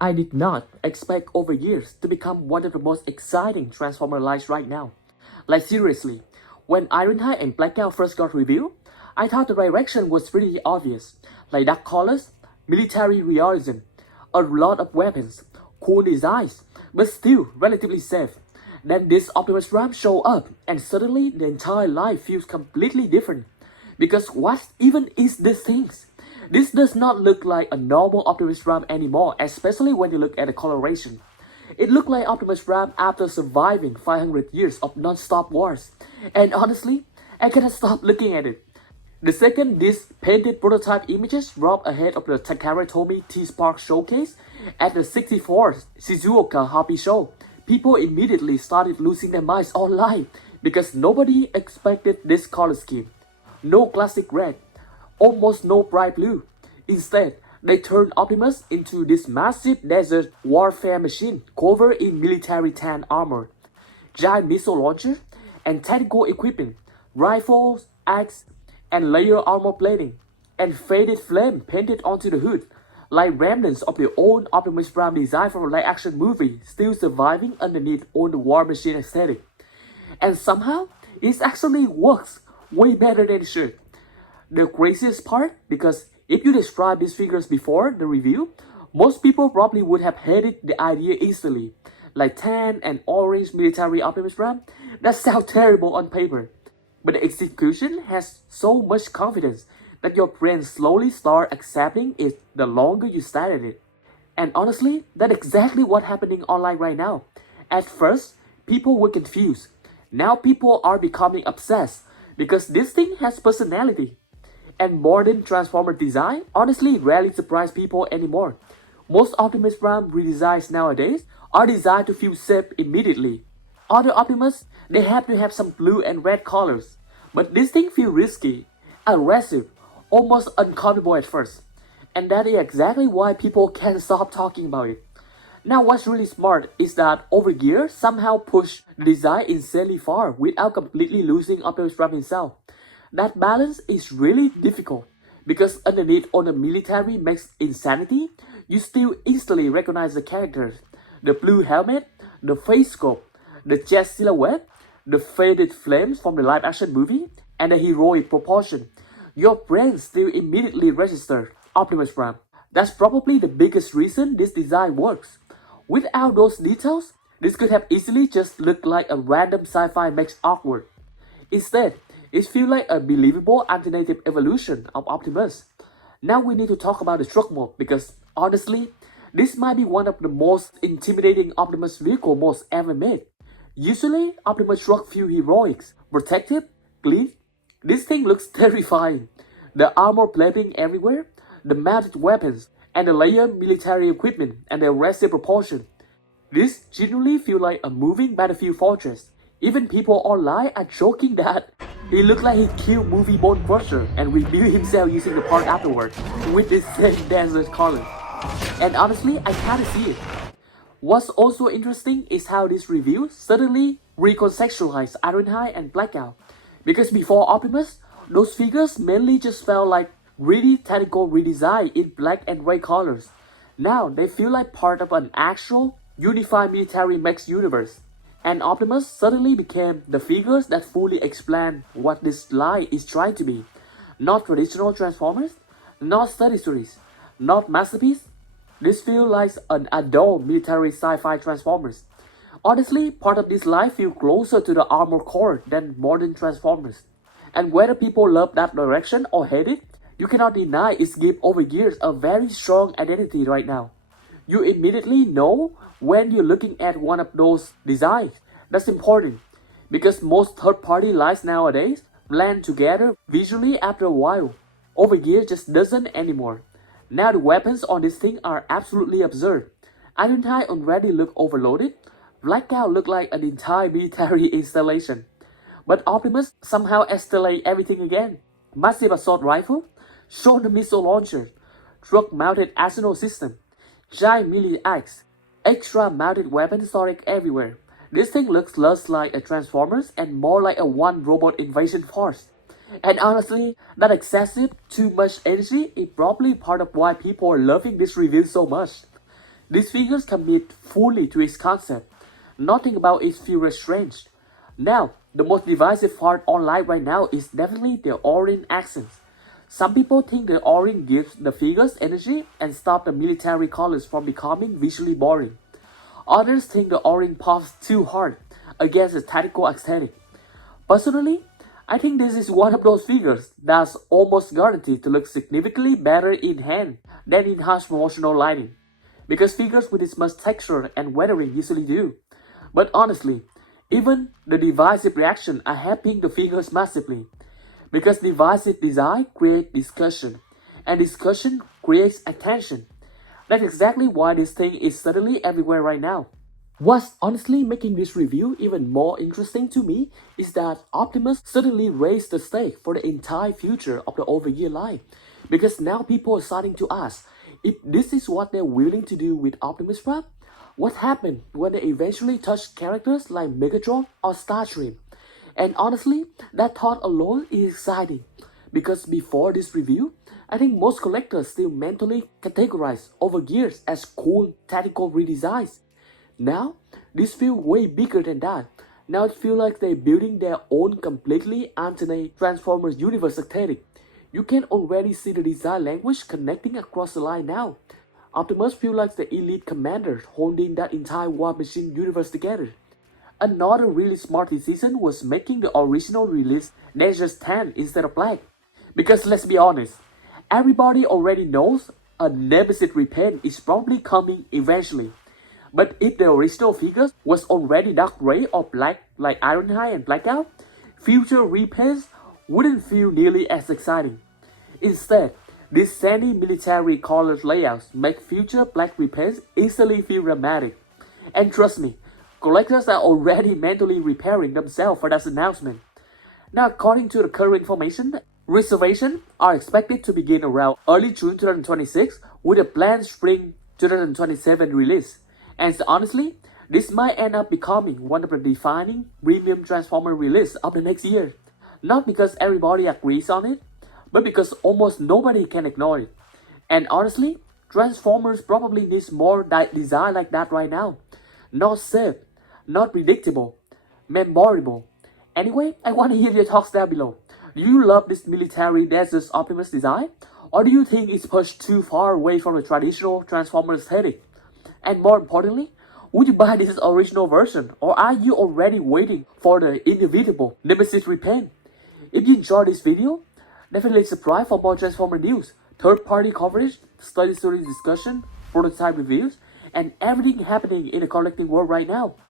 I did not expect Overgear to become one of the most exciting Transformer lines right now. Like seriously, when Ironhide and Blackout first got revealed, I thought the direction was pretty obvious, like dark colors, military realism, a lot of weapons, cool designs, but still relatively safe. Then this Optimus Prime show up and suddenly the entire line feels completely different. Because what even is this thing? This does not look like a normal Optimus Prime anymore, especially when you look at the coloration. It looked like Optimus Prime after surviving 500 years of non-stop wars. And honestly, I cannot stop looking at it. The second these painted prototype images dropped ahead of the Takara Tomy T-SPARK showcase at the 64th Shizuoka Hobby Show, people immediately started losing their minds online because nobody expected this color scheme. No classic red, almost no bright blue. Instead, they turned Optimus into this massive desert warfare machine covered in military tan armor, giant missile launcher, and tactical equipment, rifles, axe, and layer armor plating, and faded flame painted onto the hood, like remnants of the old Optimus Prime design from a live-action movie still surviving underneath all the war machine aesthetic. And somehow, it actually works way better than it should. The craziest part, because if you describe these figures before the review, most people probably would have hated the idea instantly. Like tan and orange military Optimus Prime, that sounds terrible on paper. But the execution has so much confidence that your brain slowly starts accepting it the longer you stare at it. And honestly, that's exactly what's happening online right now. At first, people were confused. Now people are becoming obsessed because this thing has personality. And modern Transformer design honestly rarely surprise people anymore. Most Optimus Prime redesigns nowadays are designed to feel safe immediately. Other Optimus, they have to have some blue and red colors. But this thing feels risky, aggressive, almost uncomfortable at first. And that is exactly why people can't stop talking about it. Now what's really smart is that Overgear somehow pushed the design insanely far without completely losing Optimus Prime himself. That balance is really difficult because underneath all the military makes insanity, you still instantly recognize the characters. The blue helmet, the face sculpt, the chest silhouette, the faded flames from the live-action movie, and the heroic proportion. Your brain still immediately registers Optimus Prime. That's probably the biggest reason this design works. Without those details, this could have easily just looked like a random sci-fi makes awkward. Instead, it feels like a believable alternative evolution of Optimus. Now we need to talk about the truck mode because honestly, this might be one of the most intimidating Optimus vehicle modes ever made. Usually, Optimus truck feel heroic, protective, clean. This thing looks terrifying. The armor plating everywhere, the mounted weapons, and the layered military equipment and their aggressive proportion. This genuinely feels like a moving battlefield fortress. Even people online are joking that he looked like he killed movie Bone Crusher and rebuilt himself using the part afterward with this same desert color. And honestly, I kinda see it. What's also interesting is how this review suddenly recontextualized Ironhide and Blackout. Because before Optimus, those figures mainly just felt like really tactical redesign in black and gray colors. Now they feel like part of an actual unified military mech universe. And Optimus suddenly became the figures that fully explain what this line is trying to be. Not traditional Transformers, not study stories, not masterpiece. This feels like an adult military sci-fi Transformers. Honestly, part of this line feels closer to the Armored Core than modern Transformers. And whether people love that direction or hate it, you cannot deny it gives Overgear a very strong identity right now. You immediately know when you're looking at one of those designs. That's important because most third-party lines nowadays blend together visually after a while. Overgear just doesn't anymore. Now the weapons on this thing are absolutely absurd. Ironhide already look overloaded. Blackout look like an entire military installation. But Optimus somehow escalate everything again. Massive assault rifle, shoulder missile launcher, truck-mounted arsenal system, giant melee axe, extra mounted weapon storage everywhere. This thing looks less like a Transformers and more like a one robot invasion force. And honestly, that excessive, too much energy is probably part of why people are loving this review so much. These figures commit fully to its concept. Nothing about it feels strange. Now, the most divisive part online right now is definitely the orange accents. Some people think the orange gives the figures energy and stops the military colors from becoming visually boring. Others think the orange pops too hard against the tactical aesthetic. Personally, I think this is one of those figures that's almost guaranteed to look significantly better in hand than in harsh promotional lighting, because figures with this much texture and weathering usually do. But honestly, even the divisive reaction are helping the figures massively, because divisive design creates discussion, and discussion creates attention. That's exactly why this thing is suddenly everywhere right now. What's honestly making this review even more interesting to me is that Optimus suddenly raised the stake for the entire future of the Overgear line, because now people are starting to ask if this is what they're willing to do with Optimus Prime. What happened when they eventually touched characters like Megatron or Starscream? And honestly, that thought alone is exciting, because before this review, I think most collectors still mentally categorize Overgears as cool tactical redesigns. Now, this feels way bigger than that. Now it feels like they're building their own completely alternate Transformers universe aesthetic. You can already see the design language connecting across the line now. Optimus feels like the elite commander holding that entire War Machine universe together. Another really smart decision was making the original release Nemesis tan instead of black. Because let's be honest, everybody already knows a Nemesis repaint is probably coming eventually. But if the original figures was already dark gray or black like Ironhide and Blackout, future repaints wouldn't feel nearly as exciting. Instead, these sandy military colored layouts make future black repaints instantly feel dramatic. And trust me, collectors are already mentally preparing themselves for that announcement. Now, according to the current information, reservations are expected to begin around early June 2026 with a planned spring 2027 release. And honestly, this might end up becoming one of the defining premium Transformer release of the next year. Not because everybody agrees on it, but because almost nobody can ignore it. And honestly, Transformers probably needs more design like that right now. Not safe, not predictable, memorable. Anyway, I want to hear your thoughts down below. Do you love this military Desert Optimus design? Or do you think it's pushed too far away from the traditional Transformer aesthetic? And more importantly, would you buy this original version, or are you already waiting for the inevitable Nemesis repaint? If you enjoyed this video, definitely subscribe for more Transformer news, third-party coverage, study story discussion, prototype reviews, and everything happening in the collecting world right now.